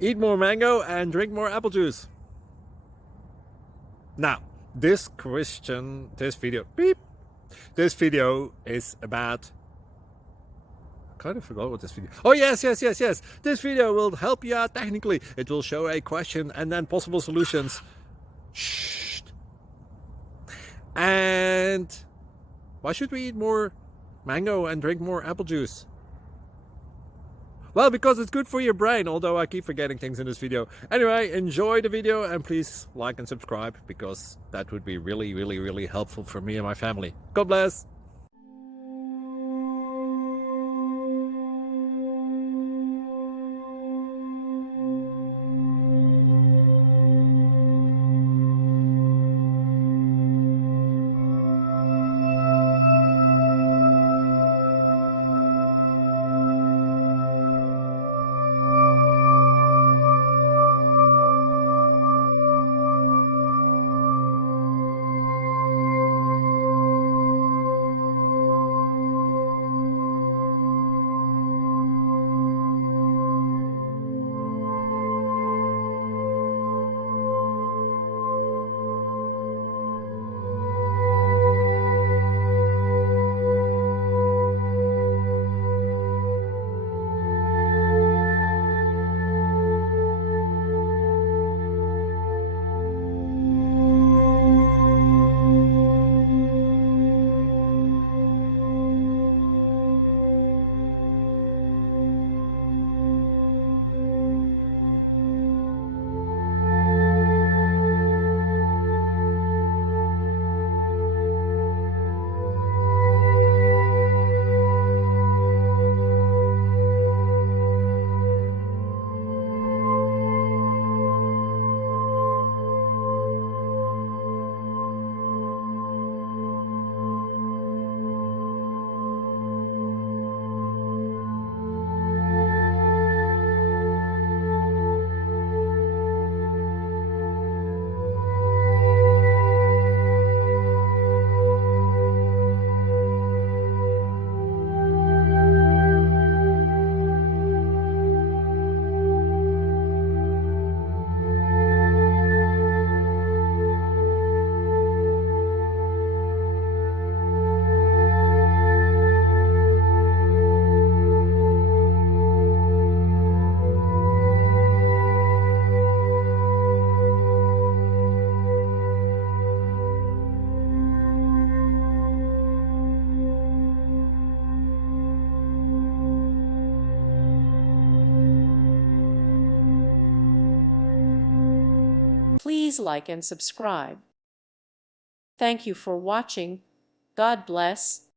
Eat more mango and drink more apple juice. Now, this video is about, I kind of forgot what this video. Oh, yes. This video will help you out technically. It will show a question and then possible solutions. Shh. And why should we eat more mango and drink more apple juice? Well, because it's good for your brain, although I keep forgetting things in this video. Anyway, enjoy the video and please like and subscribe, because that would be really helpful for me and my family. God bless! Please like and subscribe. Thank you for watching. God bless.